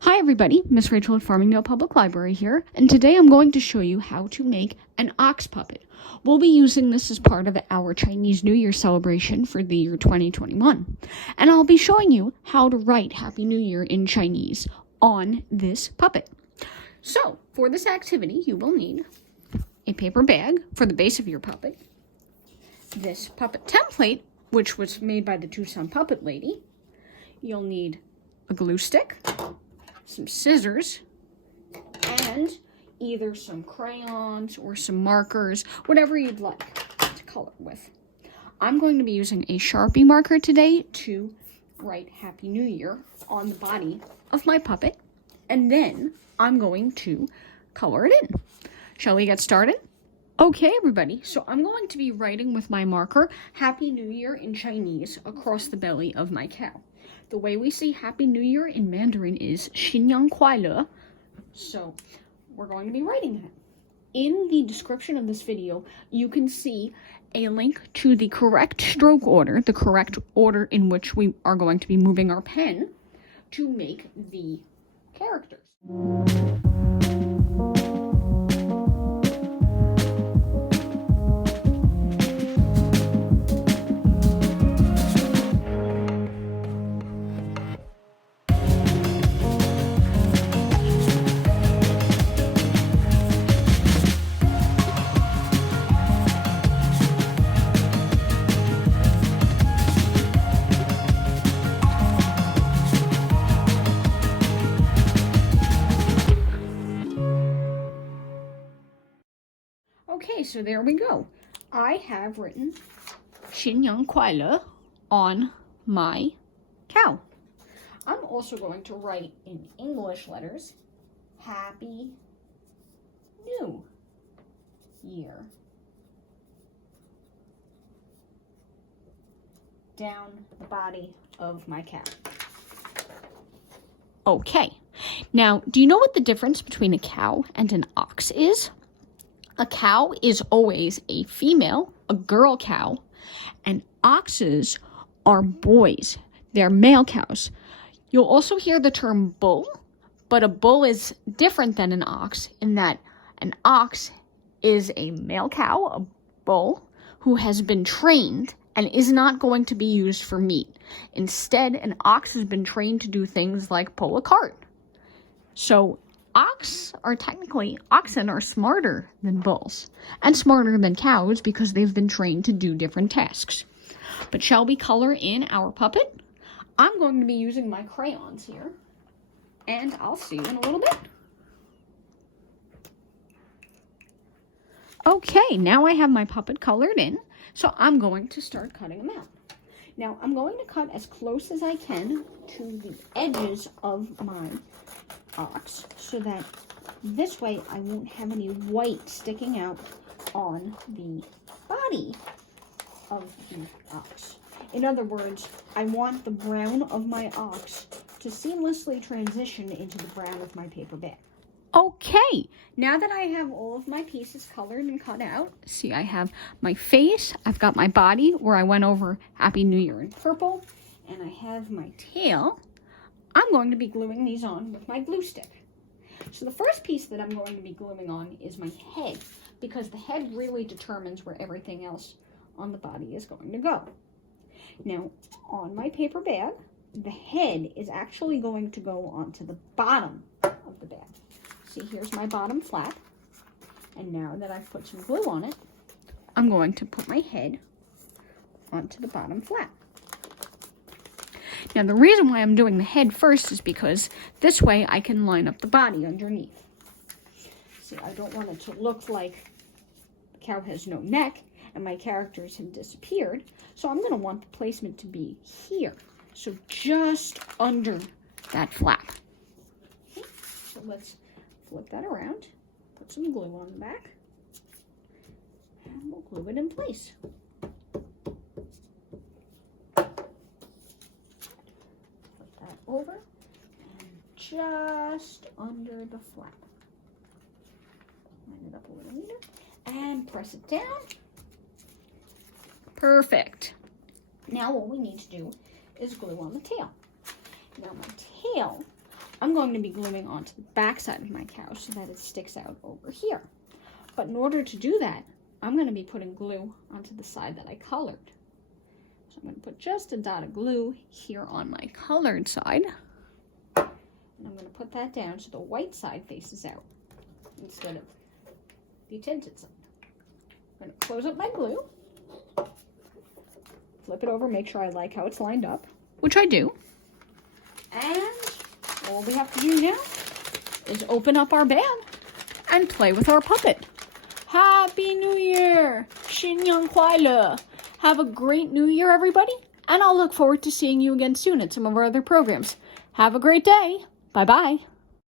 Hi everybody, Miss Rachel at Farmingdale Public Library here, and today I'm going to show you how to make an ox puppet. We'll be using this as part of our Chinese New Year celebration for the year 2021, and I'll be showing you how to write Happy New Year in Chinese on this puppet. So, for this activity, you will need a paper bag for the base of your puppet, this puppet template, which was made by the Tucson Puppet Lady. You'll need a glue stick, some scissors, and either some crayons or some markers, whatever you'd like to color with. I'm going to be using a Sharpie marker today to write Happy New Year on the body of my puppet, and then I'm going to color it in. Shall we get started? Okay, everybody, so I'm going to be writing with my marker Happy New Year in Chinese across the belly of my cow. The way we say Happy New Year in Mandarin is 新年快乐. So we're going to be writing that. In the description of this video, you can see a link to the correct stroke order, the correct order in which we are going to be moving our pen to make the characters. Okay, so there we go. I have written 新年快乐 on my cow. I'm also going to write in English letters, Happy New Year, down the body of my cow. Okay, now, do you know what the difference between a cow and an ox is? A cow is always a female, a girl cow, and oxes are boys. They're male cows. You'll also hear the term bull, but a bull is different than an ox in that an ox is a male cow, a bull, who has been trained and is not going to be used for meat. Instead, an ox has been trained to do things like pull a cart. So, oxen are smarter than bulls and smarter than cows because they've been trained to do different tasks. But shall we color in our puppet? I'm going to be using my crayons here, and I'll see you in a little bit. Okay, now I have my puppet colored in, so I'm going to start cutting them out. Now, I'm going to cut as close as I can to the edges of my ox so that this way I won't have any white sticking out on the body of the ox. In other words, I want the brown of my ox to seamlessly transition into the brown of my paper bag. Okay, now that I have all of my pieces colored and cut out, see, I have my face, I've got my body where I went over Happy New Year in purple, and I have my tail. I'm going to be gluing these on with my glue stick. So the first piece that I'm going to be gluing on is my head, because the head really determines where everything else on the body is going to go. Now, on my paper bag, the head is actually going to go onto the bottom of the bag. See, here's my bottom flap, and now that I've put some glue on it, I'm going to put my head onto the bottom flap. Now, the reason why I'm doing the head first is because this way I can line up the body underneath. See, I don't want it to look like the cow has no neck and my characters have disappeared, so I'm going to want the placement to be here, so just under that flap. Okay, so let's flip that around, put some glue on the back, and we'll glue it in place. Over and just under the flap. Line it up a little neater and press it down. Perfect. Now all we need to do is glue on the tail. Now my tail, I'm going to be gluing onto the back side of my cow so that it sticks out over here. But in order to do that, I'm going to be putting glue onto the side that I colored. So I'm going to put just a dot of glue here on my colored side. And I'm going to put that down so the white side faces out instead of the tinted side. I'm going to close up my glue. Flip it over, make sure I like how it's lined up, which I do. And all we have to do now is open up our band and play with our puppet. Happy New Year! 新年快乐! Have a great New Year, everybody, and I'll look forward to seeing you again soon at some of our other programs. Have a great day. Bye-bye.